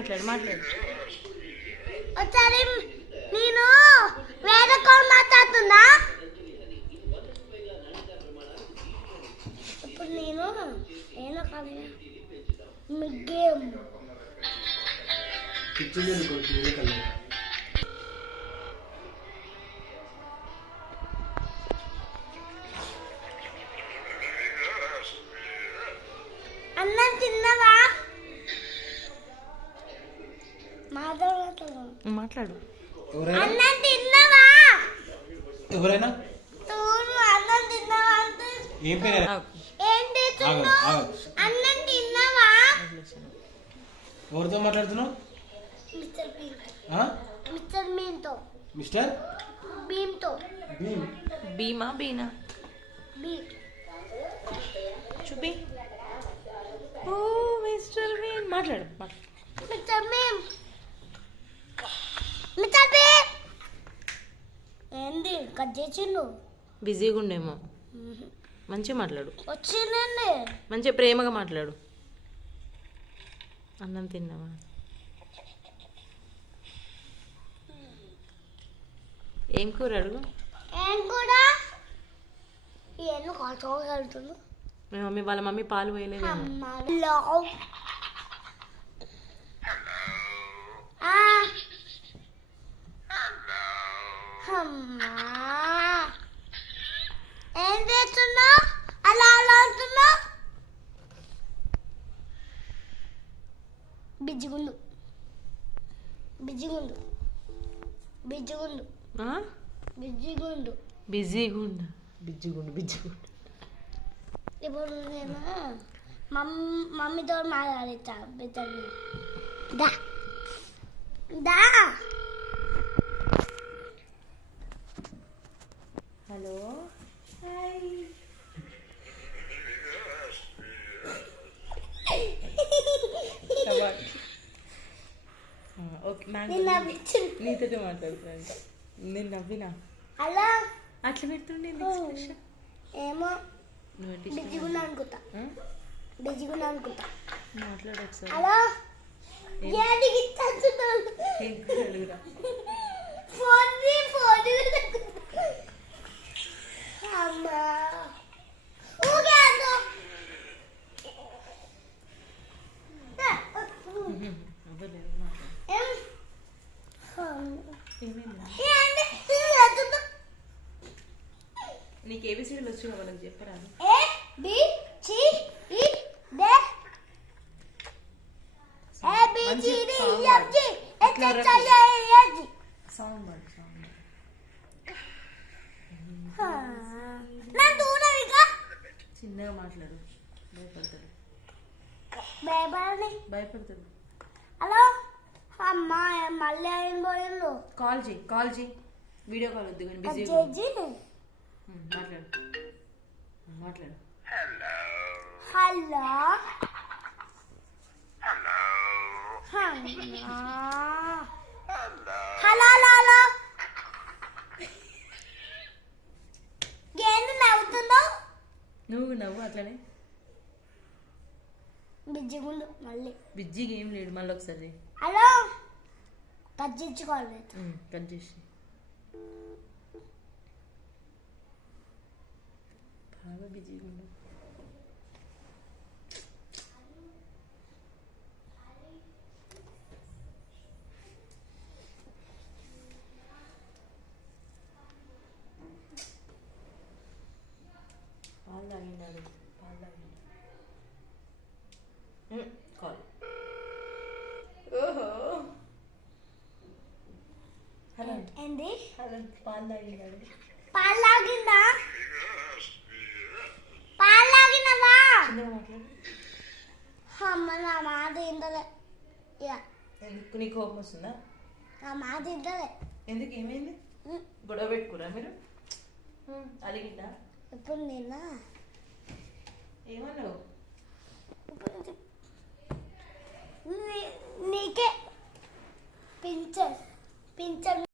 మాట్లాడు మాట్లాడు. ఒకసారి నేను వేరే కాల్ మాట్లాడుతున్నా. ఇప్పుడు నేను ఏదో కాదు గేమ్ అన్నం తిన్నావా? మాట్లాడు. అన్నం తిన్నావా? ఎవరైనా అన్నం తిన్నావా అంటే ఏం పేరు? ఏం చేస్తున్నావు? అన్నం తిన్నావా? ఎవరితో మాట్లాడుతున్నావు? మిస్టర్ బీమ్తో. మిస్టర్ బీమ్తో. బీమా బీనా చూపి. ఓ మిస్టర్ బీమ్ మాట్లాడు. Mister beam. మిస్టర్ బీమ్ ఏంది కట్ చేసిండు? బిజీగా ఉండేమో. మంచిగా మాట్లాడు. వచ్చిందండి. మంచిగా ప్రేమగా మాట్లాడు. అన్నం తిన్నావా? ఏం కూర అడుగు. ఏం కూర? ఏమో కాల్చుకోగలుగుతుంది. మీ మమ్మీ వాళ్ళ మమ్మీ పాలు పోయలేదు. హలో ఏం చేస్తున్నావు? అలా అలా అంటున్నావు. బిజ్జిగుండు బిజ్జిగుండు బిజ్జిగుండు బిజ్జిగుండు బిజీగుండు బిజ్జిగుండు బిజ్జిగుండు. ఇప్పుడు నేను మమ్మీతో మాట్లాడిస్తా. బిడ్డని దా దా. హలో నీతో మాట్లాడుతున్నా. నేను నవ్వినా అలా అట్లా పెడుతుండే. ఏమో బిజీగున్నా అనుకుంటా. బిజీగున్నా అనుకుంటా. మాట్లాడు ఒకసారి. హలో అమ్మా నీకు ఏబిసిడీలు వచ్చి వాళ్ళకి చెప్పరాదు. చిన్నగా మాట్లాడు. భయపడతాడు. భయపడతాడు. హలో అమ్మా మళ్ళీ ఆయన పోయిండు. కాల్ చేయి వీడియో కాల్ వద్దు కానీ బిజీ. మాట్లాడు. హలో హలో ఏంటి నవ్వుతున్నావు? నువ్వు నవ్వు అట్లనే. బిజ్జిగుండు మళ్ళీ. బిజ్జిగా ఏం లేడు. మళ్ళీ ఒకసారి హలో కట్ చేయించుకోవాలి. కట్ చేసి బాగా బిజీగా ఉండు. పాలు తాగిండాడు. కాల్. ఓహో హలో ఏంది? హలో పాలు తాగిండాడు. పాలు తాగిందా? పాలు తాగినవా? అమ్మ నా మాట ఇంటలే. ఎందుకు నీకు కోపం వస్తుందా? నా మాట ఇంటలే. ఎందుకు ఏమైంది? గొడవ పెట్టుకురా మీరు? అలిగిందా? ఇప్పుడు నేను ఏమన్నావు? నీకే పింఛన్